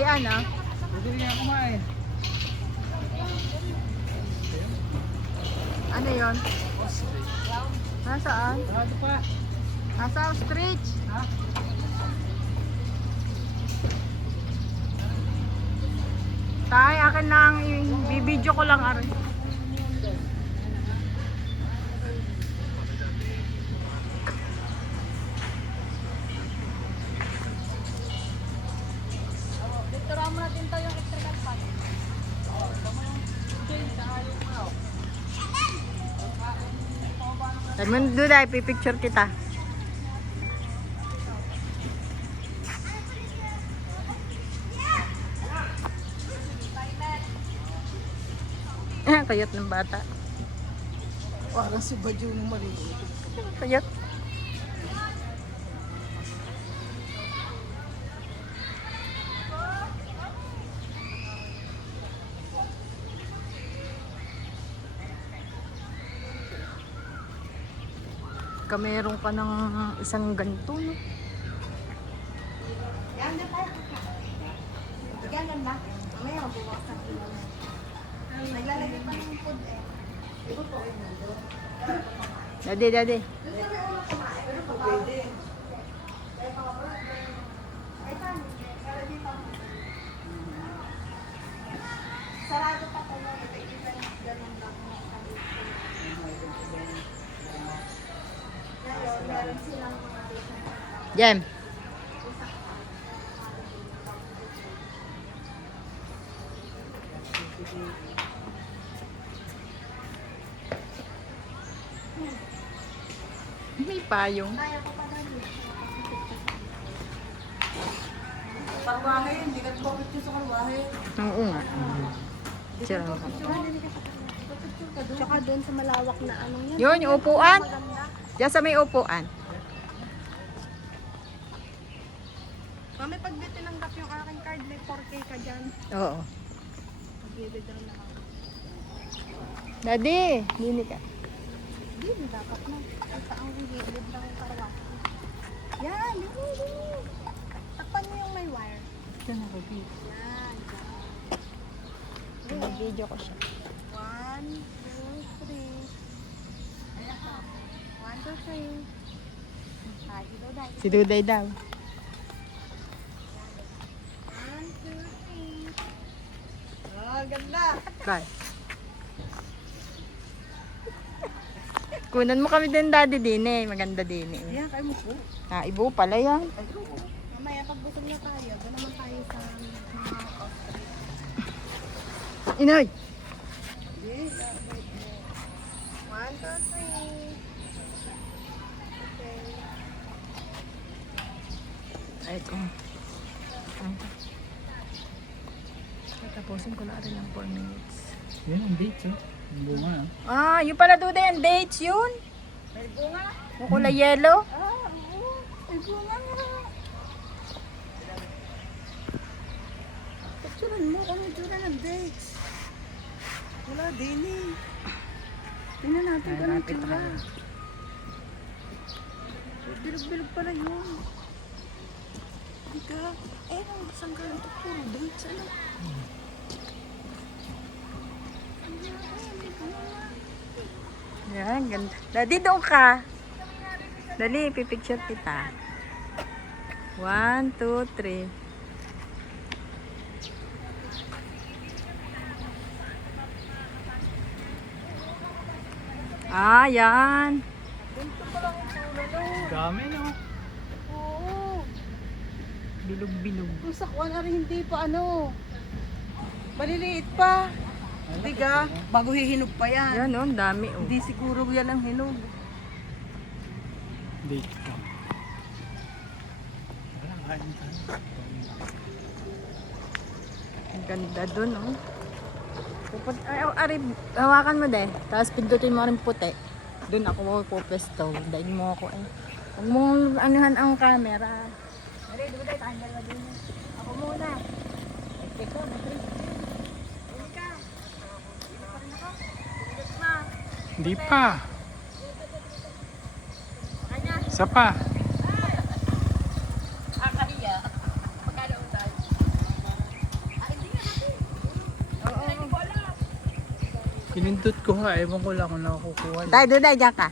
Ayan, ah. Gusto niya kumain. Ano yun? Nasaan? Sarado pa. Nasa ostrich. Ha? Tay, akin lang. Bibidyo ko lang, aray. Picturean mo natin tayo yung electrical pan. Tagman doon ay pipicture kita. Kayot ng bata. Parang si Badyo nung maliit. Kayot. Meron ka ng isang ganito, no? Yan na tayo. Ganyan na. Mamaya mabubukas ang ilo. Naglalagay pa ng food eh. Ibo po ay mundo. Dadi, dadi. Pwede. Ay, paano? Pero dito. Sarado pa po mo. Ito yung ganun lang. Ngayon, meron silang mga business. Jem. May payong. Kaya ko pa na yun. Karwahe, hindi ka tumapit yun sa karwahe. Oo nga. Sira mo. Tsaka doon sa malawak na anong yan. Yun, yung upuan. Maganda. Diyan sa may upuan. Mami, pag di tinanggap yung aking card, may 4K ka dyan. Oo. Mag-withdraw na ako. Daddy, dini ka. Hindi, dapat na. Ay, sa ang gilid lang yung karwasan. Yan, yun. Takpan mo yung may wire. Diyan ako, babe. Yan. Video ko siya. 1, 2, 3. 1, 2, 3. Ah, ito dahil. Si Duday daw. 1, 2, 3. Ah, ganda. Bye. Kunan mo kami din, Daddy, din eh. Maganda din eh. Ayan, kayo mo po. Ah, ibo pala yan. Mamaya pag busog na tayo, doon naman tayo sa mga ostrich. Inay! 1, 2, 3. Okay. Ay, kung... Ay. Tapusin ko na rin ang 4 minutes. Yun ang dates, oh. Ang bunga, ah. Ah, yung pala Duday, ang dates yun. May bunga. Yung kulay yellow. Ah, oo. May bunga nga. Picturean mo kung may tsura ng dates. Wala din eh. Tingnan natin kung anong tsura. Bilog-bilog pala yun. Diga. Eh, saan ka ito? Puro dates. Ano? Yan, ganda. Daddy, doon ka. Dali, pipicture kita. 1, 2, 3. Ah, yan. Dami, no? Oo. Bilog-bilog. Yung sakwan na rin hindi pa ano. Maliliit pa. Diga, bago hihinog pa yan. Yan, oh, ang dami. Oh. Hindi siguro yan ang hinog. Date ko. Wala, kain tayo. Ang ganda dun, oh. Ay, Ari, hawakan mo de. Tapos pindutin mo rin puti. Doon ako pupesto. Daig mo ako eh. Huwag mong anuhan ang camera. Ari, doon tayo. Tanggal na din. Ako muna. Eko, natrin. Hindi ka. Hindi pa. Isa pa. Akahiya. Pagkala tayo. Pinindot ko nga, ewan ko lang kung nakukuha. Tayo, doon tayo, dyan ka.